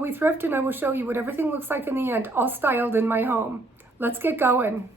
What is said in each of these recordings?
while we thrift, and I will show you what everything looks like in the end, all styled in my home. Let's get going.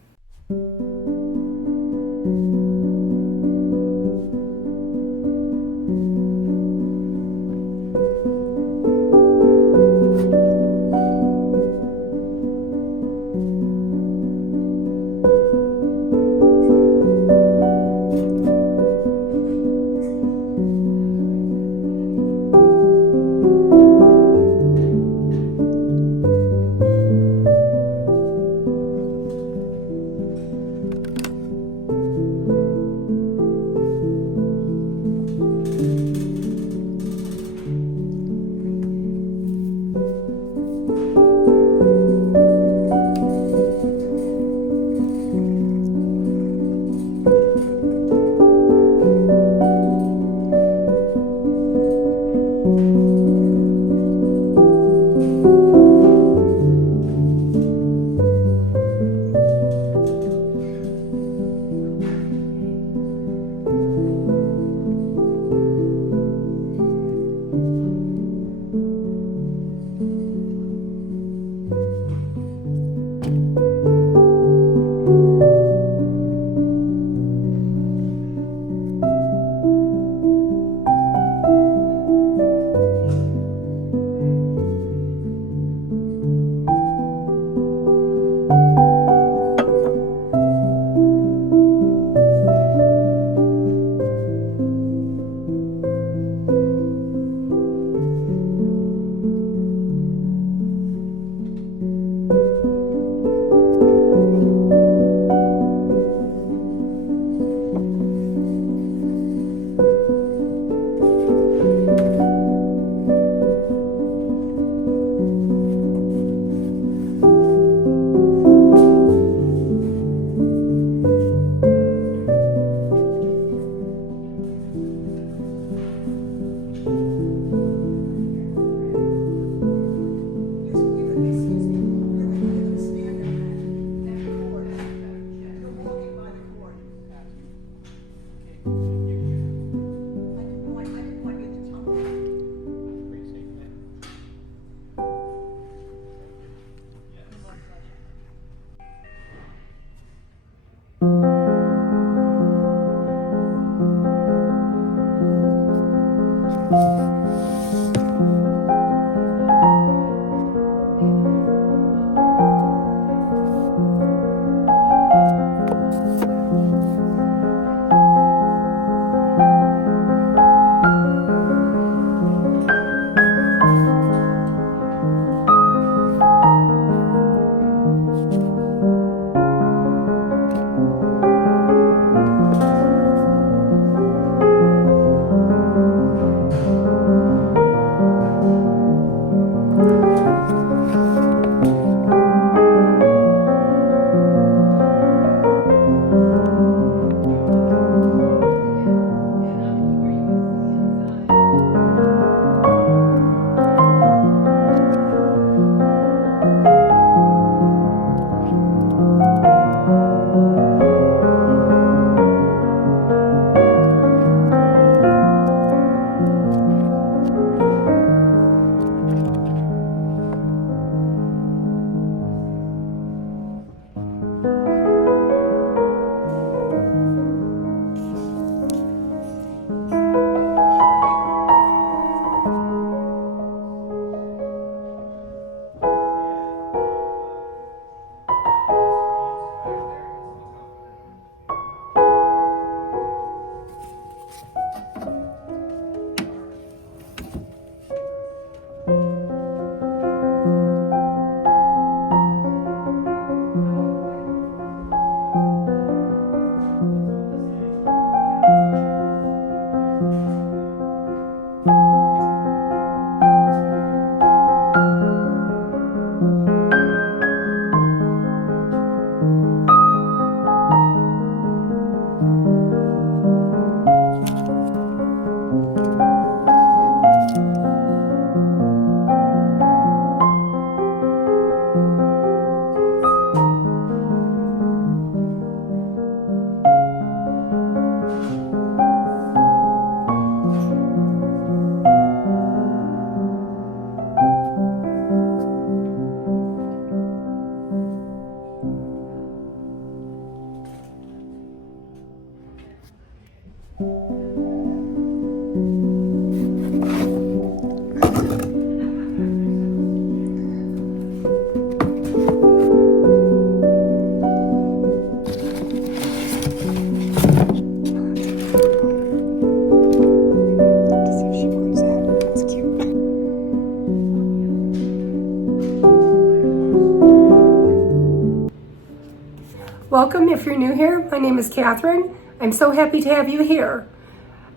Welcome if you're new here. My name is Catherine. I'm so happy to have you here.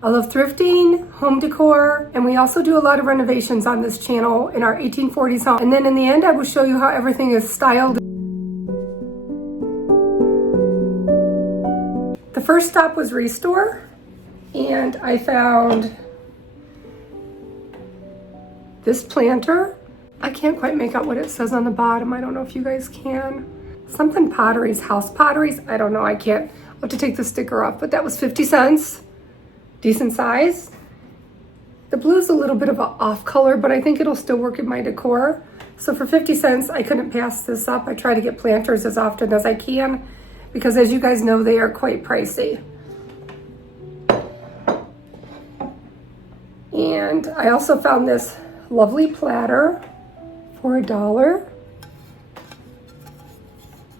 I love thrifting, home decor, and we also do a lot of renovations on this channel in our 1840s home. And then in the end, I will show you how everything is styled. The first stop was Restore, and I found this planter. I can't quite make out what it says on the bottom. I don't know if you guys can. Something potteries, house potteries. I don't know, I can't. I'll have to take the sticker off, but that was 50 cents. Decent size. The blue's a little bit of an off color, but I think it'll still work in my decor. So for 50 cents, I couldn't pass this up. I try to get planters as often as I can because as you guys know, they are quite pricey. And I also found this lovely platter for $1.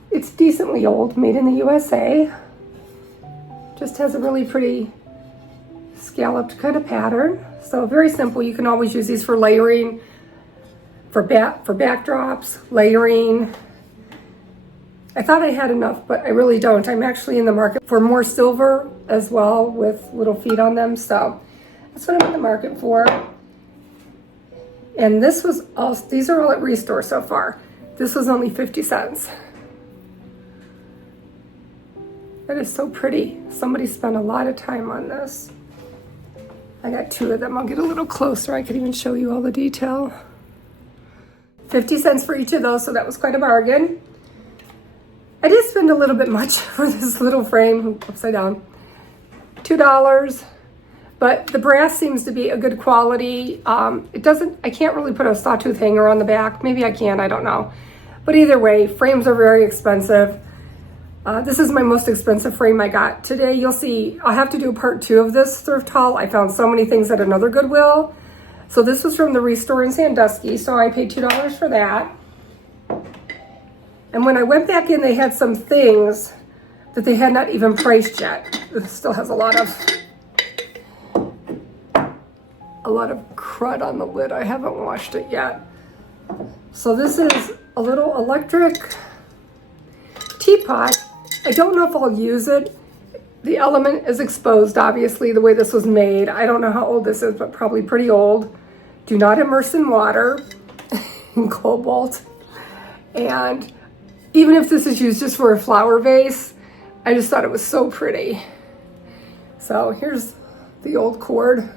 It's decently old, made in the USA. Just has a really pretty scalloped kind of pattern. So very simple. You can always use these for layering, for backdrops, layering. I thought I had enough, but I really don't. I'm actually in the market for more silver as well with little feet on them. So that's what I'm in the market for. And this was all, these are all at Restore so far. This was only 50 cents. That is so pretty. Somebody spent a lot of time on this. I got two of them. I'll get a little closer. I could even show you all the detail. 50 cents for each of those, so that was quite a bargain. I did spend a little bit much for this little frame, upside down. $2, but the brass seems to be a good quality. I can't really put a sawtooth hanger on the back. Maybe I can, I don't know. But either way, frames are very expensive. This is my most expensive frame I got today. You'll see, I'll have to do part 2 of this thrift haul. I found so many things at another Goodwill. So this was from the Restore in Sandusky, so I paid $2 for that. And when I went back in, they had some things that they had not even priced yet. It still has a lot of crud on the lid. I haven't washed it yet. So this is a little electric teapot. I don't know if I'll use it. The element is exposed, obviously, the way this was made. I don't know how old this is, but probably pretty old. Do not immerse in water in cobalt. And even if this is used just for a flower vase, I just thought it was so pretty. So here's the old cord.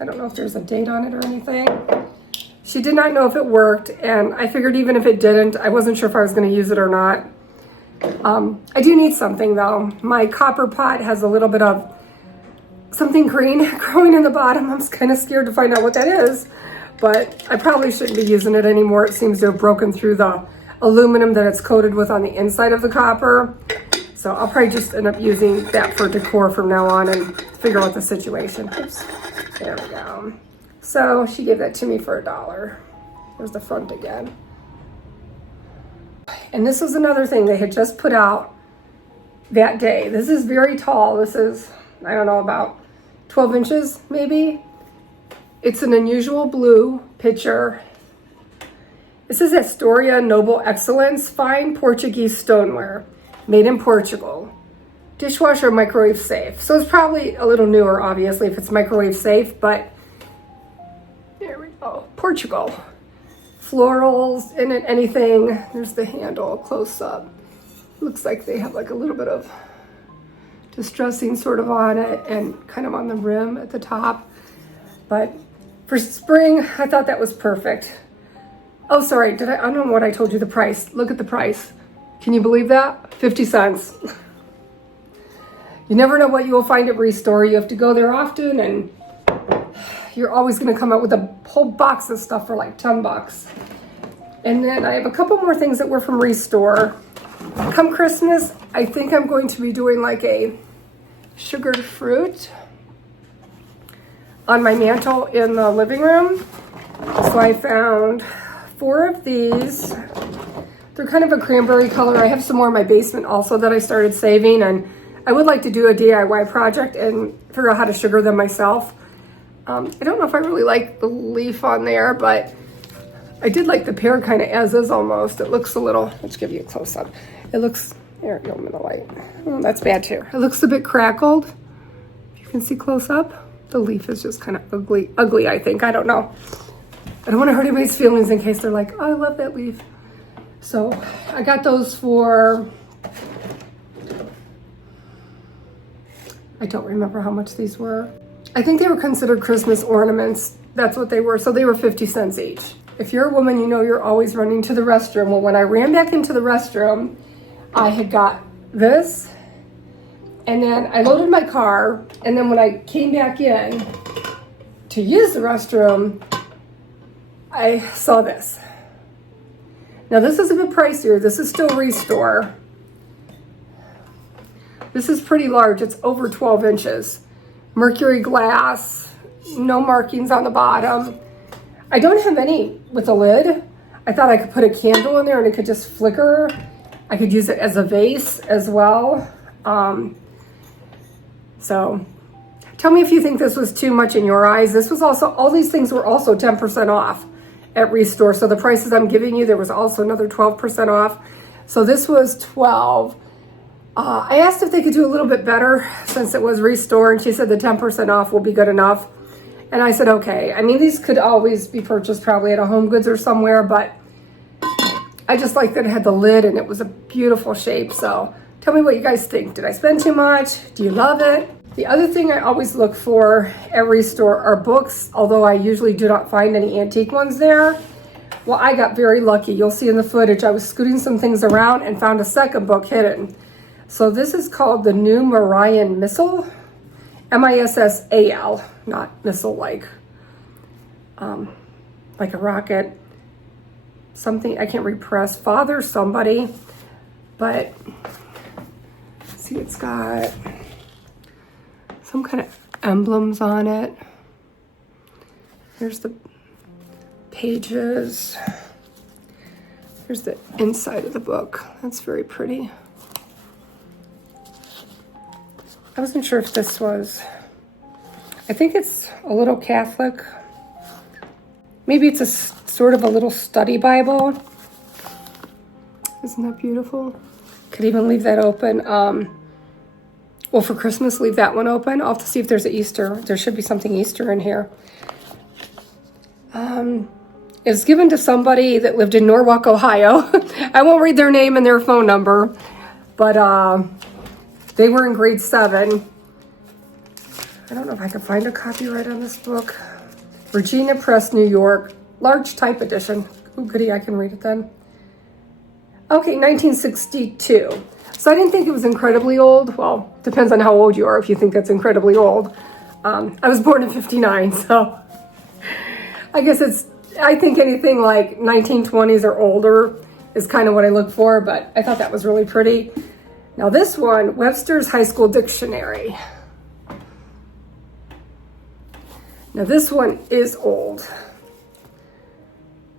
I don't know if there's a date on it or anything. She did not know if it worked, and I figured even if it didn't, I wasn't sure if I was going to use it or not. I do need something though. My copper pot has a little bit of something green growing in the bottom. I'm kind of scared to find out what that is, but I probably shouldn't be using it anymore. It seems to have broken through the aluminum that it's coated with on the inside of the copper. So I'll probably just end up using that for decor from now on and figure out the situation. Oops. There we go. So she gave that to me for $1. There's the front again. And this was another thing they had just put out that day. This is very tall. This is, I don't know, about 12 inches maybe. It's an unusual blue pitcher. This is Astoria Noble Excellence Fine Portuguese Stoneware, made in Portugal. Dishwasher, microwave safe. So it's probably a little newer, obviously, if it's microwave safe, but there we go, Portugal. Florals in it, anything. There's the handle close up. Looks like they have like a little bit of distressing sort of on it and kind of on the rim at the top. But for spring, I thought that was perfect. Oh, sorry, I don't know what I told you the price. Look at the price. Can you believe that? 50 cents. You never know what you will find at Restore. You have to go there often, and you're always going to come out with a whole box of stuff for like 10 bucks. And then I have a couple more things that were from Restore. Come Christmas, I think I'm going to be doing like a sugared fruit on my mantle in the living room. So I found 4 of these. They're kind of a cranberry color. I have some more in my basement also that I started saving, and I would like to do a DIY project and figure out how to sugar them myself. I don't know if I really like the leaf on there, but I did like the pear kind of as is almost. It looks a little, let's give you a close up. It looks There, go in the light. That's bad too. It looks a bit crackled. If you can see close up, the leaf is just kind of ugly, I think. I don't know. I don't want to hurt anybody's feelings in case they're like, oh, I love that leaf. So I got those for, I don't remember how much these were. I think they were considered Christmas ornaments. That's what they were. So they were 50 cents each. If you're a woman, you know you're always running to the restroom. Well, when I ran back into the restroom, I had got this, and then I loaded my car, and then when I came back in to use the restroom, I saw this. Now this is a bit pricier. This is still Restore. This is pretty large. It's over 12 inches. Mercury glass, no markings on the bottom. I don't have any with a lid. I thought I could put a candle in there and it could just flicker. I could use it as a vase as well. So tell me if you think this was too much in your eyes. This was also, all these things were also 10% off at Restore. So the prices I'm giving you, there was also another 12% off. So this was 12. I asked if they could do a little bit better since it was Restore, and she said the 10% off will be good enough. And I said, okay. I mean, these could always be purchased probably at a Home Goods or somewhere, but I just like that it had the lid and it was a beautiful shape. So tell me what you guys think. Did I spend too much? Do you love it? The other thing I always look for at Restore are books, although I usually do not find any antique ones there. Well, I got very lucky. You'll see in the footage, I was scooting some things around and found a second book hidden. So this is called the New Marian Missal, M-I-S-S-A-L, not missile like a rocket. Something, I can't repress, Father somebody, but see, it's got some kind of emblems on it. Here's the pages. Here's the inside of the book. That's very pretty. I wasn't sure if this was, I think it's a little Catholic. Maybe it's a sort of a little study Bible. Isn't that beautiful? Could even leave that open. Well, for Christmas, leave that one open. I'll have to see if there's an Easter. There should be something Easter in here. It was given to somebody that lived in Norwalk, Ohio. I won't read their name and their phone number, but they were in grade 7. I don't know if I can find a copyright on this book. Regina Press, New York, large type edition. Ooh, goody, I can read it then. Okay, 1962. So I didn't think it was incredibly old. Well, depends on how old you are if you think that's incredibly old. I was born in 59, so I guess I think anything like 1920s or older is kind of what I look for, but I thought that was really pretty. Now this one, Webster's High School Dictionary. Now this one is old.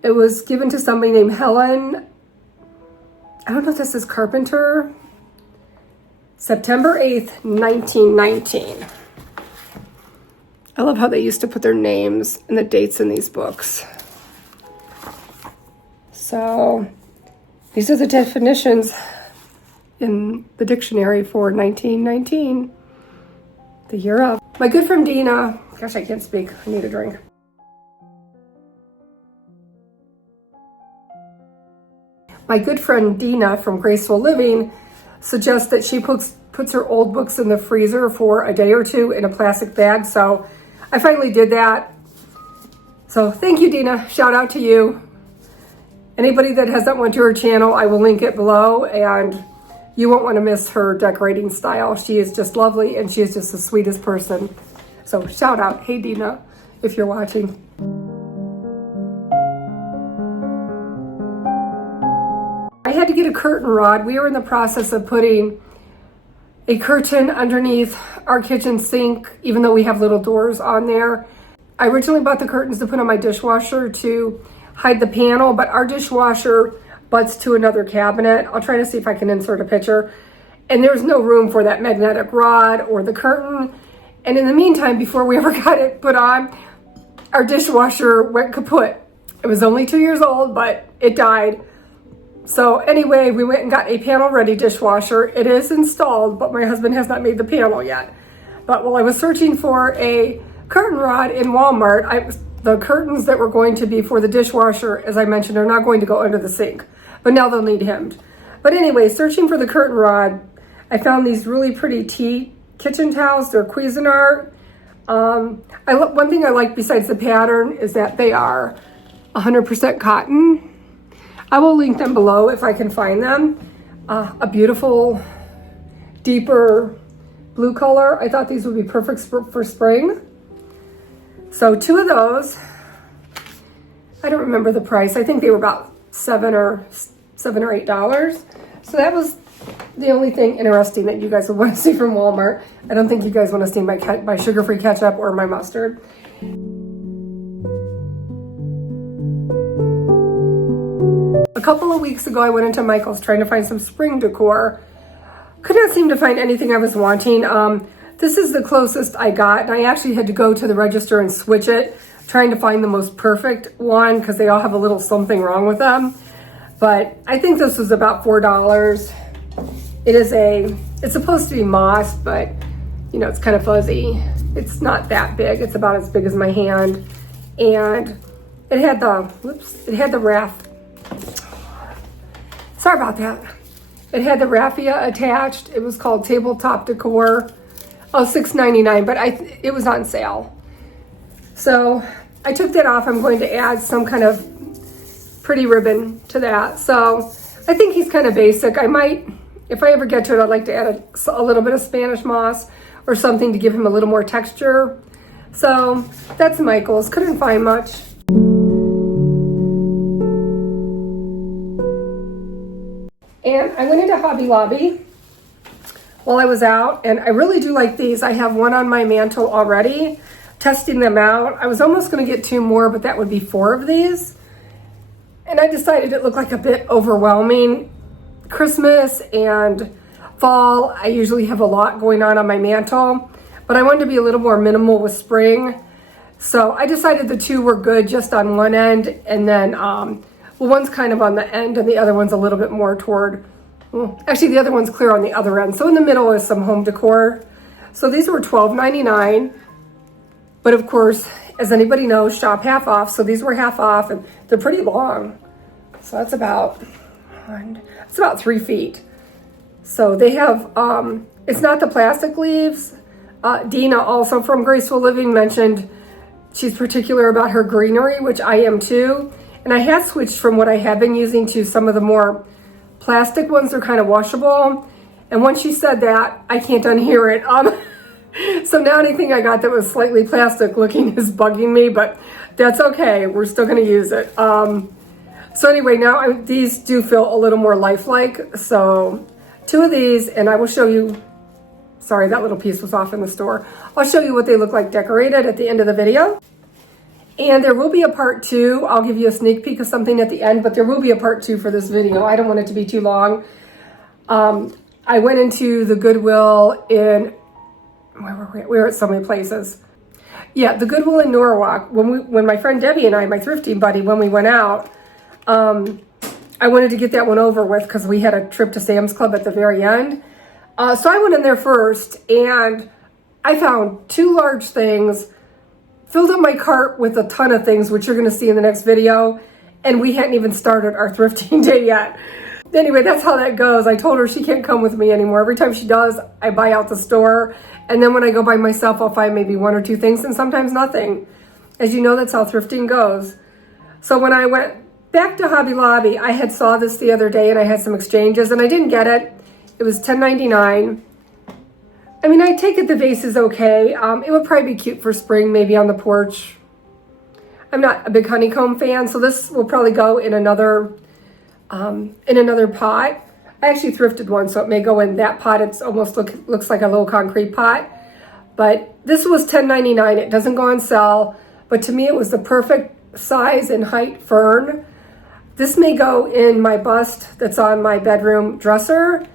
It was given to somebody named Helen, I don't know if this is Carpenter, September 8th, 1919. I love how they used to put their names and the dates in these books. So these are the definitions in the dictionary for 1919, the year of. My good friend Dina, gosh, I can't speak, I need a drink. My good friend Dina from Graceful Living suggests that she puts her old books in the freezer for a day or two in a plastic bag. So I finally did that. So thank you, Dina. Shout out to you. Anybody that hasn't went to her channel, I will link it below, and you won't want to miss her decorating style. She is just lovely, and she is just the sweetest person. So shout out. Hey, Dina, if you're watching. I had to get a curtain rod. We were in the process of putting a curtain underneath our kitchen sink, even though we have little doors on there. I originally bought the curtains to put on my dishwasher to hide the panel, but our dishwasher butts to another cabinet. I'll try to see if I can insert a picture. And there's no room for that magnetic rod or the curtain. And in the meantime, before we ever got it put on, our dishwasher went kaput. It was only 2 years old, but it died. So anyway, we went and got a panel ready dishwasher. It is installed, but my husband has not made the panel yet. But while I was searching for a curtain rod in Walmart, the curtains that were going to be for the dishwasher, as I mentioned, are not going to go under the sink, but now they'll need hemmed. But anyway, searching for the curtain rod, I found these really pretty tea kitchen towels. They're Cuisinart. One thing I like besides the pattern is that they are 100% cotton. I will link them below if I can find them. A beautiful, deeper blue color. I thought these would be perfect for spring. So 2 of those. I don't remember the price. I think they were about $7 or $8. So that was the only thing interesting that you guys would want to see from Walmart. I don't think you guys want to see my sugar-free ketchup or my mustard. A couple of weeks ago, I went into Michael's trying to find some spring decor. Could not seem to find anything I was wanting. This is the closest I got, and I actually had to go to the register and switch it, trying to find the most perfect one because they all have a little something wrong with them. But I think this was about $4. It's supposed to be moss, but you know, it's kind of fuzzy. It's not that big. It's about as big as my hand. And it had the raft. Sorry about that. It had the raffia attached. It was called Tabletop Decor. Oh, $6.99, but it was on sale. So I took that off. I'm going to add some kind of pretty ribbon to that. So I think he's kind of basic. I might, if I ever get to it, I'd like to add a little bit of Spanish moss or something to give him a little more texture. So that's Michael's. Couldn't find much. And I went into Hobby Lobby while I was out, and I really do like these. I have one on my mantle already, testing them out. I was almost going to get 2 more, but that would be 4 of these. And I decided it looked like a bit overwhelming. Christmas and fall, I usually have a lot going on my mantle, but I wanted to be a little more minimal with spring. So I decided the 2 were good just on one end, and then well, one's kind of on the end and the other one's a little bit more toward, well, actually the other one's clear on the other end. So in the middle is some home decor. So these were $12.99, but of course, as anybody knows, shop half off. So these were half off, and they're pretty long. So that's about 3 feet. So they have, it's not the plastic leaves. Dina, also from Graceful Living, mentioned she's particular about her greenery, which I am too. And I had switched from what I have been using to some of the more plastic ones. They're kind of washable. And once she said that, I can't unhear it. So now anything I got that was slightly plastic looking is bugging me, but that's okay. We're still going to use it. So anyway, now these do feel a little more lifelike. So 2 of these, and I will show you, sorry, that little piece was off in the store. I'll show you what they look like decorated at the end of the video. And there will be a part 2. I'll give you a sneak peek of something at the end, but there will be a part 2 for this video. I don't want it to be too long. I went into the Goodwill in, where were we? We were at so many places. Yeah, the Goodwill in Norwalk. When my friend Debbie and I, my thrifting buddy, when we went out, I wanted to get that one over with because we had a trip to Sam's Club at the very end. So I went in there first, and I found 2 large things, filled up my cart with a ton of things, which you're going to see in the next video, and we hadn't even started our thrifting day yet. Anyway, that's how that goes. I told her she can't come with me anymore. Every time she does, I buy out the store, and then when I go by myself, I'll find maybe 1 or 2 things, and sometimes nothing. As you know, that's how thrifting goes. So when I went back to Hobby Lobby, I had saw this the other day, and I had some exchanges, and I didn't get it. It was $10.99. I mean, I take it the vase is okay. It would probably be cute for spring, maybe on the porch. I'm not a big honeycomb fan, so this will probably go in another pot. I actually thrifted one, so it may go in that pot. It's almost looks like a little concrete pot. But this was $10.99. It doesn't go on sale, but to me it was the perfect size and height fern. This may go in my bust that's on my bedroom dresser.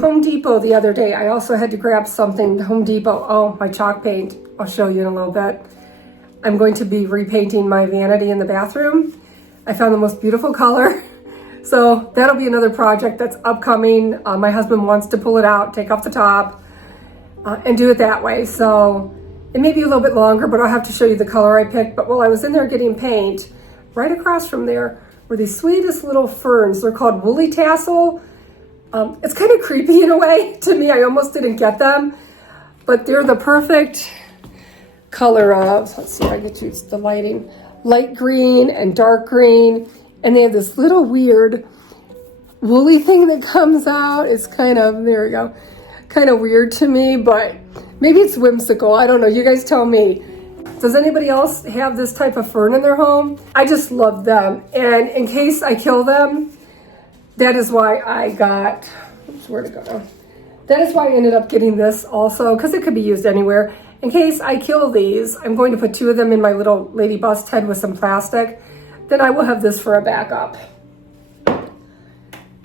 Home Depot the other day, I also had to grab something. Home Depot, oh, my chalk paint. I'll show you in a little bit. I'm going to be repainting my vanity in the bathroom. I found the most beautiful color. So that'll be another project that's upcoming. My husband wants to pull it out, take off the top, and do it that way. So it may be a little bit longer, but I'll have to show you the color I picked. But while I was in there getting paint, right across from there were these sweetest little ferns. They're called woolly tassel. It's kind of creepy in a way to me. I almost didn't get them, but they're the perfect color of, let's see if I get you the lighting, light green and dark green. And they have this little weird woolly thing that comes out. It's kind of, there we go, kind of weird to me, but maybe it's whimsical. I don't know. You guys tell me. Does anybody else have this type of fern in their home? I just love them. And in case I kill them, that is why I got, where to go? That is why I ended up getting this also, because it could be used anywhere. In case I kill these, I'm going to put 2 of them in my little lady bust head with some plastic. Then I will have this for a backup.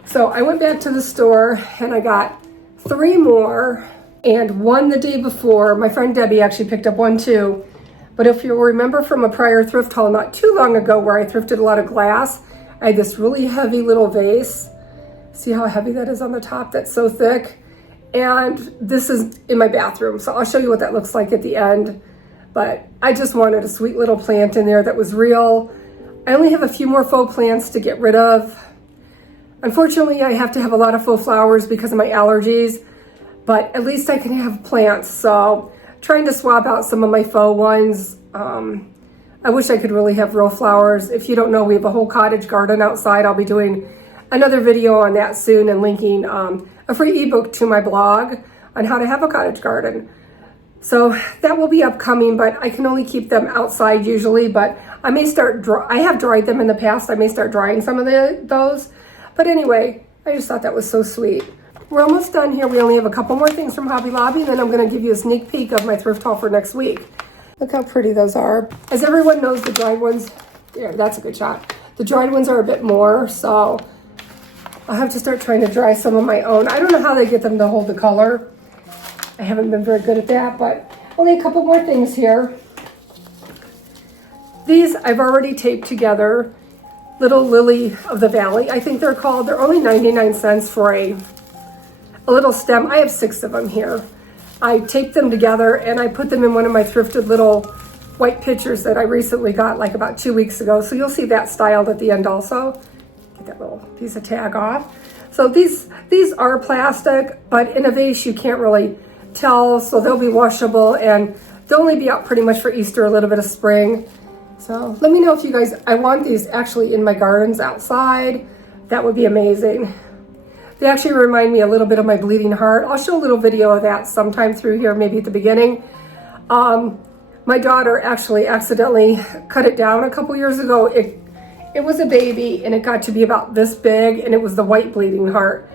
So I went back to the store and I got 3 more and 1 the day before. My friend Debbie actually picked up 1 too. But if you'll remember from a prior thrift haul not too long ago where I thrifted a lot of glass, I had this really heavy little vase. See how heavy that is on the top? That's so thick. And this is in my bathroom. So I'll show you what that looks like at the end. But I just wanted a sweet little plant in there that was real. I only have a few more faux plants to get rid of. Unfortunately, I have to have a lot of faux flowers because of my allergies, but at least I can have plants. So trying to swap out some of my faux ones. I wish I could really have real flowers. If you don't know, we have a whole cottage garden outside. I'll be doing another video on that soon and linking a free ebook to my blog on how to have a cottage garden. So that will be upcoming, but I can only keep them outside usually, but I may start, I have dried them in the past. I may start drying some of those. But anyway, I just thought that was so sweet. We're almost done here. We only have a couple more things from Hobby Lobby, and then I'm gonna give you a sneak peek of my thrift haul for next week. Look how pretty those are. As everyone knows, the dried ones, there, that's a good shot. The dried ones are a bit more, so I'll have to start trying to dry some of my own. I don't know how they get them to hold the color. I haven't been very good at that, but only a couple more things here. These I've already taped together. Little Lily of the Valley, I think they're called. They're only 99 cents for a little stem. I have 6 of them here. I taped them together and I put them in one of my thrifted little white pictures that I recently got like about 2 weeks ago. So you'll see that styled at the end also. Get that little piece of tag off. So these are plastic, but in a vase you can't really tell, so they'll be washable and they'll only be out pretty much for Easter, a little bit of spring. So let me know if you guys, I want these actually in my gardens outside. That would be amazing. They actually remind me a little bit of my bleeding heart. I'll show a little video of that sometime through here, maybe at the beginning. My daughter actually accidentally cut it down a couple years ago. It was a baby and it got to be about this big and it was the white bleeding heart.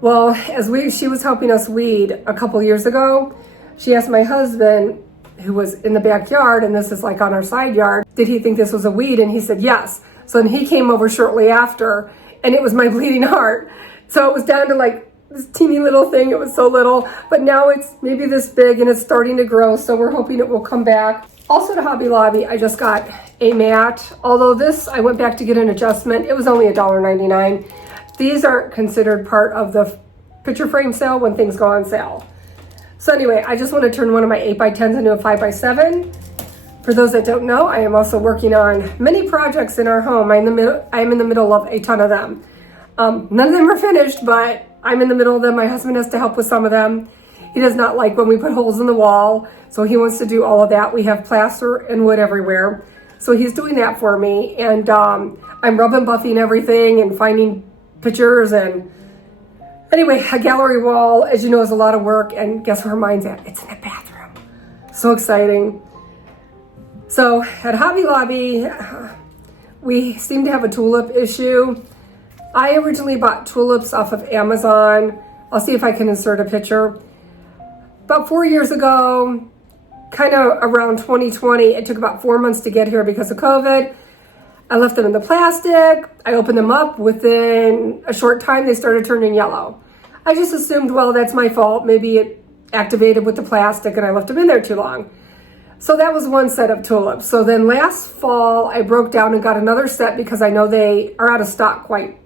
Well, as she was helping us weed a couple years ago, she asked my husband, who was in the backyard, and this is like on our side yard, did he think this was a weed? And he said yes. So then he came over shortly after and it was my bleeding heart. So it was down to like this teeny little thing. It was so little, but now it's maybe this big and it's starting to grow. So we're hoping it will come back. Also to Hobby Lobby, I just got a mat. Although this, I went back to get an adjustment. It was only $1.99. These aren't considered part of the picture frame sale when things go on sale. So anyway, I just want to turn one of my 8x10s into a 5x7. For those that don't know, I am also working on many projects in our home. I am in the middle of a ton of them. None of them are finished, but I'm in the middle of them. My husband has to help with some of them. He does not like when we put holes in the wall, so he wants to do all of that. We have plaster and wood everywhere, so he's doing that for me. And I'm rub and buffing everything and finding pictures. And anyway, a gallery wall, as you know, is a lot of work. And guess where mine's at? It's in the bathroom. So exciting. So at Hobby Lobby, we seem to have a tulip issue. I originally bought tulips off of Amazon. I'll see if I can insert a picture. About 4 years ago, kind of around 2020, it took about 4 months to get here because of COVID. I left them in the plastic. I opened them up. Within a short time, they started turning yellow. I just assumed, well, that's my fault. Maybe it activated with the plastic and I left them in there too long. So that was one set of tulips. So then last fall, I broke down and got another set because I know they are out of stock quite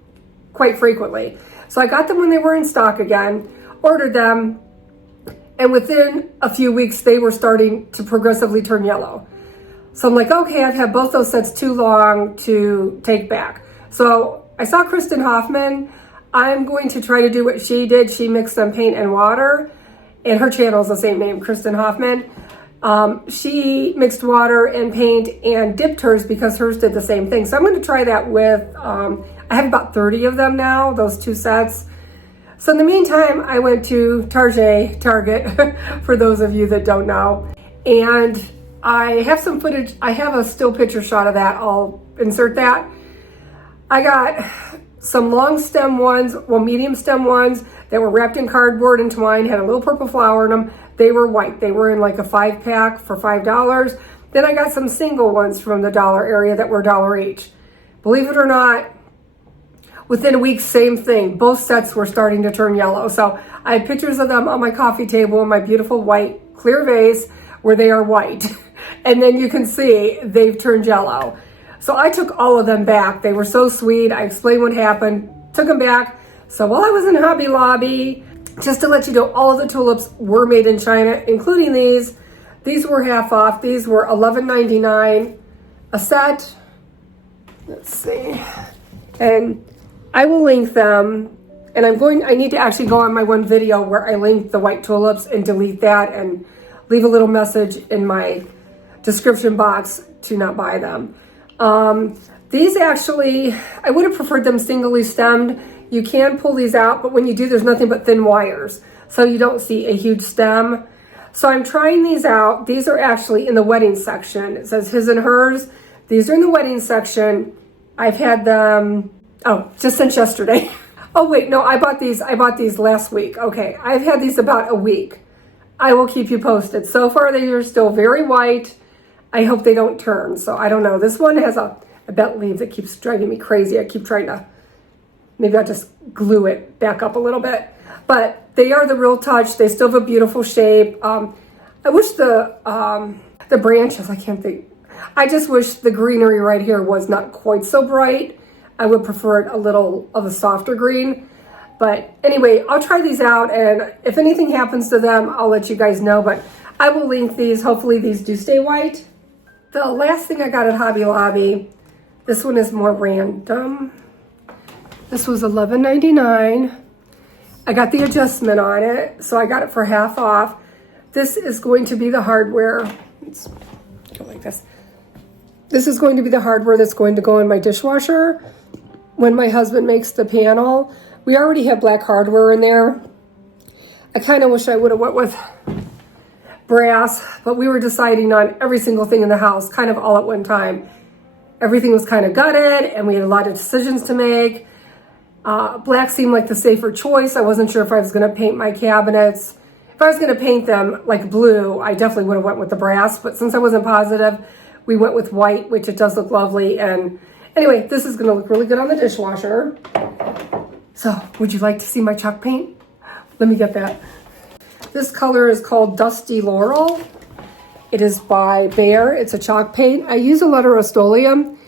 frequently. So I got them when they were in stock again, ordered them, and within a few weeks, they were starting to progressively turn yellow. So I'm like, okay, I've had both those sets too long to take back. So I saw Kristen Hoffman. I'm going to try to do what she did. She mixed some paint and water, and her channel is the same name, Kristen Hoffman. She mixed water and paint and dipped hers because hers did the same thing. So I'm going to try that with, I have about 30 of them now, those two sets. So in the meantime, I went to Target, for those of you that don't know, and I have some footage. I have a still picture shot of that. I'll insert that. I got some long stem ones, well, medium stem ones that were wrapped in cardboard and twine, had a little purple flower in them. They were white. They were in like a 5-pack for $5. Then I got some single ones from the dollar area that were $1 each. Believe it or not, within a week, same thing. Both sets were starting to turn yellow. So I had pictures of them on my coffee table in my beautiful white clear vase where they are white. And then you can see they've turned yellow. So I took all of them back. They were so sweet. I explained what happened, took them back. So while I was in Hobby Lobby, just to let you know, all of the tulips were made in China, including these. These were half off. These were $11.99 a set. Let's see. And I will link them. And I need to actually go on my one video where I link the white tulips and delete that and leave a little message in my description box to not buy them. These actually, I would have preferred them singly stemmed. You can pull these out, but when you do, there's nothing but thin wires. So you don't see a huge stem. So I'm trying these out. These are actually in the wedding section. It says his and hers. These are in the wedding section. I've had them, just since yesterday. Oh wait, no, I bought these last week. Okay, I've had these about a week. I will keep you posted. So far, they are still very white. I hope they don't turn. So I don't know. This one has a bent leaf that keeps driving me crazy. I keep trying to, maybe I'll just glue it back up a little bit. But they are the Real Touch. They still have a beautiful shape. I wish the branches, I can't think. I just wish the greenery right here was not quite so bright. I would prefer it a little of a softer green. But anyway, I'll try these out, and if anything happens to them, I'll let you guys know. But I will link these. Hopefully these do stay white. The last thing I got at Hobby Lobby, this one is more random. This was $11.99. I got the adjustment on it, so I got it for half off. This is going to be the hardware. Let's go like this. This is going to be the hardware that's going to go in my dishwasher when my husband makes the panel. We already have black hardware in there. I kind of wish I would have went with brass, but we were deciding on every single thing in the house kind of all at one time. Everything was kind of gutted, and we had a lot of decisions to make. Black seemed like the safer choice. I wasn't sure if I was going to paint my cabinets. If I was going to paint them like blue, I definitely would have went with the brass, but since I wasn't positive, we went with white, which it does look lovely. And anyway, this is going to look really good on the dishwasher. So, would you like to see my chalk paint? Let me get that. This color is called Dusty Laurel. It is by Behr. It's a chalk paint. I use a letter Rust-Oleum,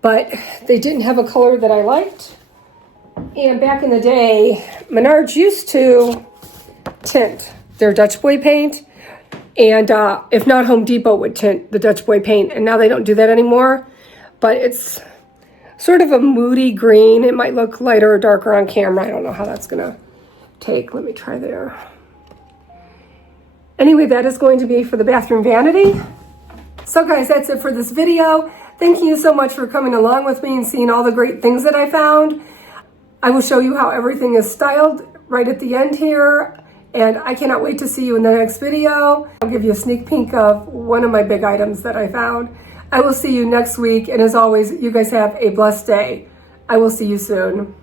but they didn't have a color that I liked. And back in the day, Menards used to tint their Dutch Boy paint. And if not, Home Depot would tint the Dutch Boy paint. And now they don't do that anymore. But it's sort of a moody green. It might look lighter or darker on camera. I don't know how that's going to take. Let me try there. Anyway, that is going to be for the bathroom vanity. So guys, that's it for this video. Thank you so much for coming along with me and seeing all the great things that I found. I will show you how everything is styled right at the end here. And I cannot wait to see you in the next video. I'll give you a sneak peek of one of my big items that I found. I will see you next week. And as always, you guys have a blessed day. I will see you soon.